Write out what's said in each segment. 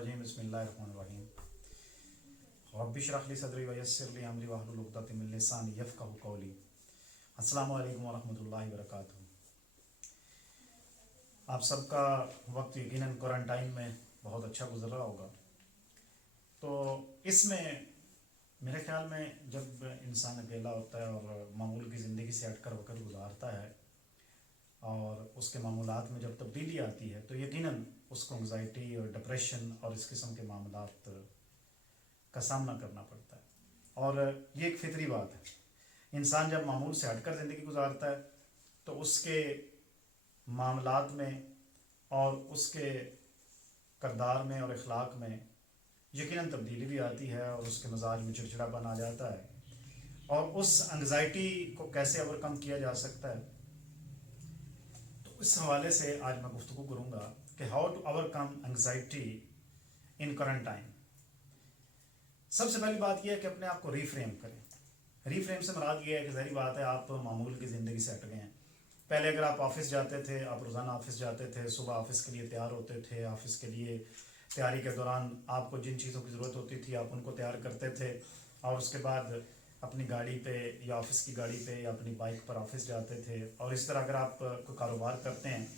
रजीम बिस्मिल्लाहिर्रहमानिर्रहीम रब्बि इश्रह ली सदरी व यस्सिर ली अमरी वहलुल उक़दतम मिन लिसानी यफ़क़हू क़ौली। अस्सलामु अलैकुम व रहमतुल्लाहि व बरकातुहू। आप सबका वक्त यकीनन क्वारंटाइन में बहुत अच्छा गुजर रहा होगा। तो इसमें मेरे ख्याल में जब इंसान अकेला होता है और मामूल की ज़िंदगी से हटकर वक्त गुजारता है और उसके मामूलात में जब तब्दीली आती है तो यकीनन उसको एंग्जाइटी और डिप्रेशन और इस किस्म के मामलात का सामना करना पड़ता है। और ये एक फितरी बात है। इंसान जब मामूल से हटकर ज़िंदगी गुजारता है तो उसके मामलात में और उसके किरदार में और अखलाक में यकीनन तब्दीली भी आती है और उसके मिजाज में चिड़चिड़ापन आ जाता है। और उस एंग्जाइटी को कैसे ओवरकम किया जा सकता है, तो इस हवाले से आज मैं गुफ्तगू करूँगा कि how to overcome anxiety in quarantine. सबसे पहली बात यह है कि अपने आप को रीफ्रेम करें। रीफ्रेम से मुराद ये है कि ज़ाहिर बात है आप मामूल की ज़िंदगी से हट गए हैं। पहले अगर आप ऑफिस जाते थे, आप रोज़ाना ऑफिस जाते थे, सुबह ऑफिस के लिए तैयार होते थे, ऑफिस के लिए तैयारी के दौरान आपको जिन चीज़ों की ज़रूरत होती थी आप उनको तैयार करते थे और उसके बाद अपनी गाड़ी पे या ऑफिस की गाड़ी पे या अपनी बाइक पर ऑफिस जाते थे। और इस तरह अगर आप कोई कारोबार करते हैं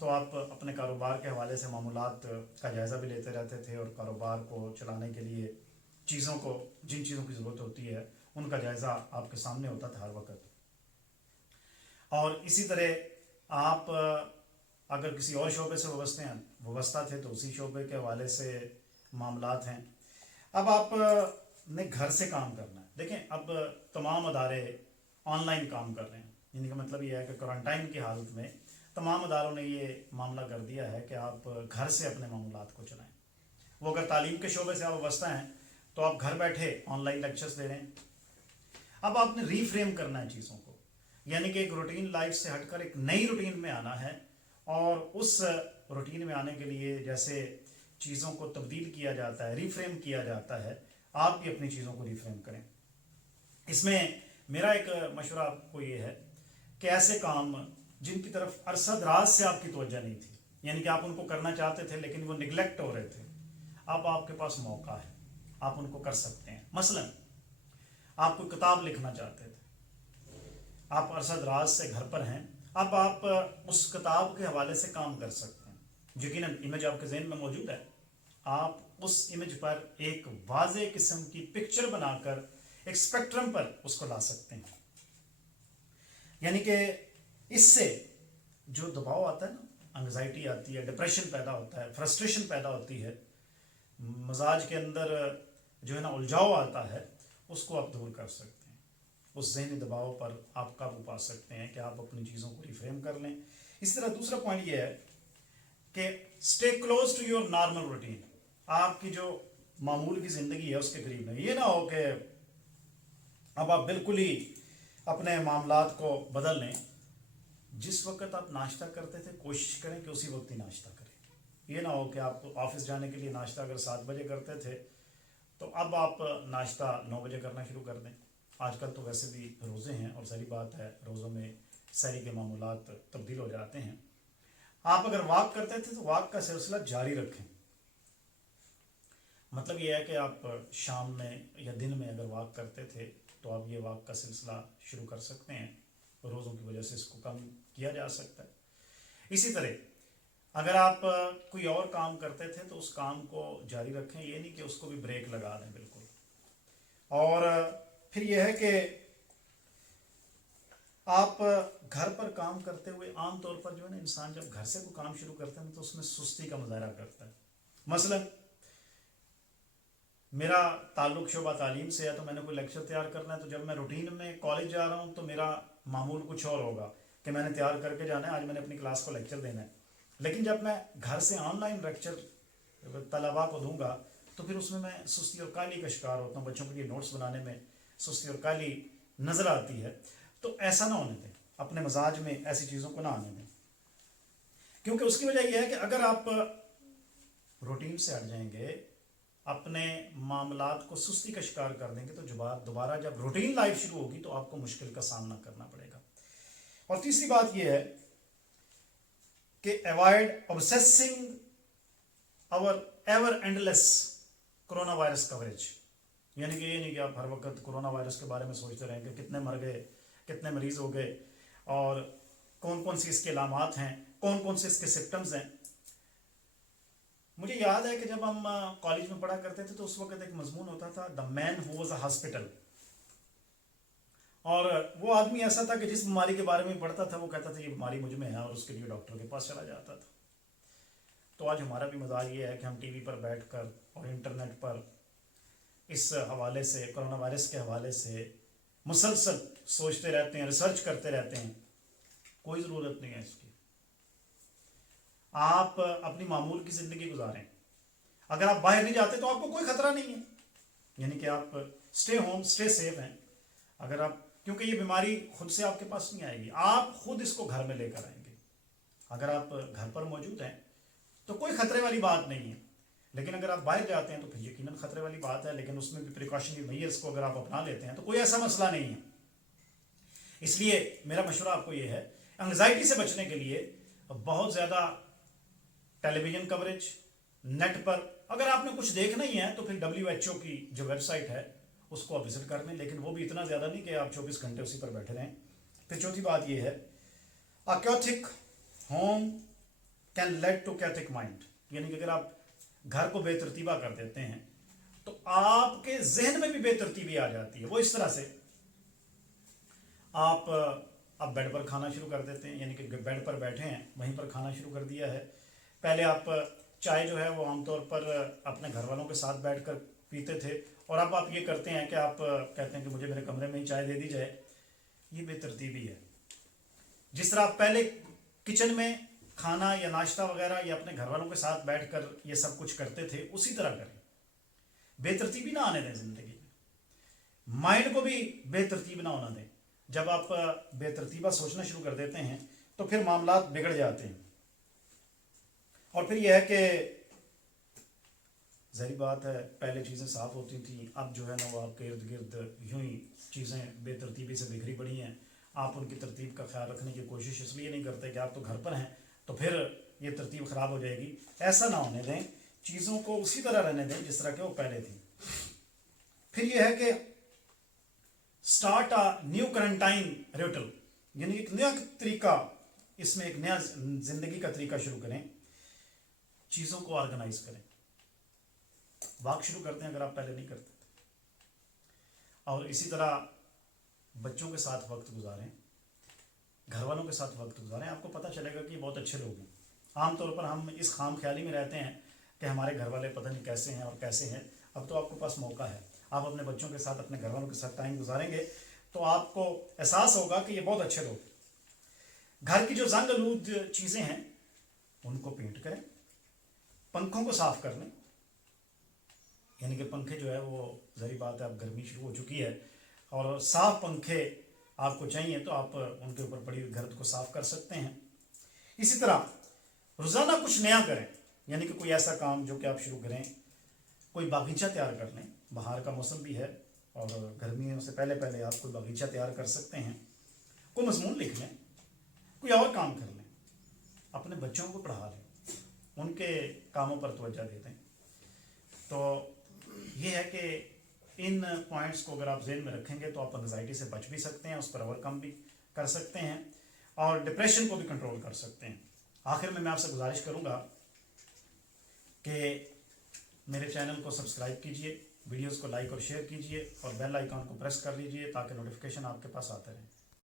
तो आप अपने कारोबार के हवाले से मामूलात का जायज़ा भी लेते रहते थे और कारोबार को चलाने के लिए जिन चीज़ों की ज़रूरत होती है उनका जायज़ा आपके सामने होता था हर वक्त। और इसी तरह आप अगर किसी और शोबे से वाबस्ता थे तो उसी शोबे के हवाले से मामलात हैं। अब आप ने घर से काम करना है। देखें, अब तमाम अदारे ऑनलाइन काम कर रहे हैं। इनका मतलब ये है कि क्वारंटाइन की हालत में तमाम अदारों ने ये मामला कर दिया है कि आप घर से अपने मामलात को चलाएं। वो अगर तालीम के शोबे से आप वाबस्ता हैं तो आप घर बैठे ऑनलाइन लेक्चर्स दे रहे हैं। अब आपने रीफ्रेम करना है चीज़ों को, यानी कि एक रूटीन लाइफ से हटकर एक नई रूटीन में आना है। और उस रूटीन में आने के लिए जैसे चीज़ों को तब्दील किया जाता है, रीफ्रेम किया जाता है, आप भी अपनी चीज़ों को रीफ्रेम करें। इसमें मेरा एक मशवरा आपको ये है कि ऐसे काम जिनकी तरफ अरसा दराज से आपकी तवज्जो नहीं थी, यानी कि आप उनको करना चाहते थे लेकिन वो निगलेक्ट हो रहे थे, अब आपके पास मौका है, आप उनको कर सकते हैं। मसलन आप कोई किताब लिखना चाहते थे, आप अरसा दराज से घर पर हैं, अब आप उस किताब के हवाले से काम कर सकते हैं। यकीनन इमेज आपके जहन में मौजूद है, आप उस इमेज पर एक वाज़े किस्म की पिक्चर बनाकर एक स्पेक्ट्रम पर उसको ला सकते हैं। यानी कि इससे जो दबाव आता है ना, एंग्जाइटी आती है, डिप्रेशन पैदा होता है, फ्रस्ट्रेशन पैदा होती है, मजाज के अंदर जो है ना उलझाव आता है, उसको आप दूर कर सकते हैं। उस ज़हनी दबाव पर आप काबू पा सकते हैं कि आप अपनी चीज़ों को रिफ्रेम कर लें। इस तरह दूसरा पॉइंट ये है कि stay close to your normal routine. आपकी जो मामूल की ज़िंदगी है उसके करीब नहीं। ये ना हो कि अब आप बिल्कुल ही अपने मामलात को बदल लें। जिस वक्त आप नाश्ता करते थे कोशिश करें कि उसी वक्त ही नाश्ता करें। ये ना हो कि आप ऑफिस जाने के लिए नाश्ता अगर 7 बजे करते थे तो अब आप नाश्ता 9 बजे करना शुरू कर दें। आजकल तो वैसे भी रोज़े हैं और सारी बात है, रोज़ों में सहरी के मामूलात तब्दील हो जाते हैं। आप अगर वॉक करते थे तो वॉक का सिलसिला जारी रखें। मतलब ये है कि आप शाम में या दिन में अगर वॉक करते थे तो आप ये वॉक का सिलसिला शुरू कर सकते हैं। रोज़ों की वजह से इसको कम किया जा सकता है। इसी तरह अगर आप कोई और काम करते थे तो उस काम को जारी रखें, ये नहीं कि उसको भी ब्रेक लगा दें बिल्कुल। और फिर यह है कि आप घर पर काम करते हुए आम तौर पर जो है ना इंसान जब घर से कोई काम शुरू करता है तो उसमें सुस्ती का मुजाहरा करता है। मसलन मेरा ताल्लुक़ शोबा तालीम से है तो मैंने कोई लेक्चर तैयार करना है, तो जब मैं रूटीन में कॉलेज जा रहा हूँ तो मेरा मामूल कुछ और होगा कि मैंने तैयार करके जाना है, आज मैंने अपनी क्लास को लेक्चर देना है। लेकिन जब मैं घर से ऑनलाइन लेक्चर तलबा को दूंगा तो फिर उसमें मैं सुस्ती और काहली का शिकार होता हूँ। बच्चों के लिए नोट्स बनाने में सुस्ती और काहली नज़र आती है। तो ऐसा ना होने दें, अपने मजाज में ऐसी चीज़ों को ना आने दें, क्योंकि उसकी वजह यह है कि अगर आप रूटीन से हट जाएंगे, अपने मामलात को सुस्ती का शिकार कर देंगे, तो दोबारा जब रूटीन लाइफ शुरू होगी तो आपको मुश्किल का सामना करना पड़ेगा। और तीसरी बात यह है कि avoid obsessing over ever endless corona virus coverage, यानी कि ये नहीं कि आप हर वक्त कोरोना वायरस के बारे में सोचते रहें कि कितने मर गए, कितने मरीज हो गए, और कौन कौन सी इसके अलामात हैं, कौन कौन से इसके सिम्टम्स हैं। मुझे याद है कि जब हम कॉलेज में पढ़ा करते थे तो उस वक्त एक मजमून होता था the man who was a hospital, और वो आदमी ऐसा था कि जिस बीमारी के बारे में पढ़ता था वो कहता था ये बीमारी मुझ में है, और उसके लिए डॉक्टर के पास चला जाता था। तो आज हमारा भी मजाज ये है कि हम टीवी पर बैठकर और इंटरनेट पर इस हवाले से, कोरोना वायरस के हवाले से मुसलसल सोचते रहते हैं, रिसर्च करते रहते हैं। कोई ज़रूरत नहीं है इसकी। आप अपनी मामूल की ज़िंदगी गुजारें। अगर आप बाहर नहीं जाते तो आपको कोई खतरा नहीं है, यानी कि आप स्टे होम, स्टे सेफ हैं। अगर आप, क्योंकि ये बीमारी खुद से आपके पास नहीं आएगी, आप खुद इसको घर में लेकर आएंगे। अगर आप घर पर मौजूद हैं तो कोई खतरे वाली बात नहीं है, लेकिन अगर आप बाहर जाते हैं तो फिर यकीनन खतरे वाली बात है, लेकिन उसमें भी प्रिकॉशनरी मेजर्स को अगर आप अपना लेते हैं तो कोई ऐसा मसला नहीं है। इसलिए मेरा मशवरा आपको ये है, एंग्जाइटी से बचने के लिए बहुत ज़्यादा टेलीविज़न कवरेज, नेट पर अगर आपने कुछ देखना ही है तो फिर WHO की जो वेबसाइट है उसको आप विजिट कर लें, लेकिन वो भी इतना ज़्यादा नहीं कि आप 24 घंटे उसी पर बैठे रहें। फिर चौथी बात ये है, a chaotic home can lead to chaotic mind, यानी कि अगर आप घर को बेतरतीबा कर देते हैं तो आपके जहन में भी बेतरतीबी आ जाती है। वो इस तरह से, आप अब बेड पर खाना शुरू कर देते हैं, यानी कि बेड पर बैठे हैं वहीं पर खाना शुरू कर दिया है। पहले आप चाय जो है वो आमतौर पर अपने घर वालों के साथ बैठकर पीते थे, और अब आप ये करते हैं कि आप कहते हैं कि मुझे मेरे कमरे में ही चाय दे दी जाए। ये बेतरतीबी है। जिस तरह आप पहले किचन में खाना या नाश्ता वगैरह या अपने घर वालों के साथ बैठकर ये सब कुछ करते थे, उसी तरह करें। बेतरतीबी ना आने दें ज़िंदगी में, माइंड को भी बेतरतीब ना होना दें। जब आप बेतरतीबा सोचना शुरू कर देते हैं तो फिर मामलात बिगड़ जाते हैं। और फिर यह है कि ज़ाहिर बात है, पहले चीज़ें साफ़ होती थी, अब जो है ना वो आपके इर्द गिर्द यूं ही चीज़ें बेतरतीबी से बिखरी पड़ी हैं। आप उनकी तरतीब का ख्याल रखने की कोशिश इसलिए नहीं करते कि आप तो घर पर हैं तो फिर ये तरतीब ख़राब हो जाएगी। ऐसा ना होने दें, चीज़ों को उसी तरह रहने दें जिस तरह के वो पहले थी। फिर यह है कि स्टार्ट अ न्यू क्वारंटाइन रिटल, यानी एक नया तरीका, इसमें एक नया जिंदगी का तरीका शुरू करें। चीज़ों को ऑर्गेनाइज करें, वॉक शुरू करते हैं अगर आप पहले नहीं करते थे। और इसी तरह बच्चों के साथ वक्त गुजारें, घर वालों के साथ वक्त गुजारें। आपको पता चलेगा कि बहुत अच्छे लोग हैं। आमतौर पर हम इस खाम ख्याली में रहते हैं कि हमारे घर वाले पता नहीं कैसे हैं और कैसे हैं। अब तो आपके पास मौका है, आप अपने बच्चों के साथ, अपने घर वालों के साथ टाइम गुजारेंगे तो आपको एहसास होगा कि ये बहुत अच्छे लोग। घर की जो जंग आलूद चीज़ें हैं उनको पेंट करें, पंखों को साफ कर लें, यानी कि पंखे जो है वो, ज़ाहिर बात है अब गर्मी शुरू हो चुकी है और साफ पंखे आपको चाहिए तो आप उनके ऊपर पड़ी हुई गर्द को साफ कर सकते हैं। इसी तरह रोज़ाना कुछ नया करें, यानी कि कोई ऐसा काम जो कि आप शुरू करें। कोई बागीचा तैयार कर लें, बाहर का मौसम भी है और गर्मियों से पहले पहले आप कोई बागीचा तैयार कर सकते हैं। कोई मजमून लिख लें, कोई और काम कर लें, अपने बच्चों को पढ़ा लें, उनके कामों पर तवज्जो दे दें। तो ये है कि इन पॉइंट्स को अगर आप ज़हन में रखेंगे तो आप एंग्जाइटी से बच भी सकते हैं, उस पर ओवरकम भी कर सकते हैं और डिप्रेशन को भी कंट्रोल कर सकते हैं। आखिर में मैं आपसे गुजारिश करूंगा कि मेरे चैनल को सब्सक्राइब कीजिए, वीडियोस को लाइक और शेयर कीजिए और बेल आइकॉन को प्रेस कर लीजिए ताकि नोटिफिकेशन आपके पास आते रहे।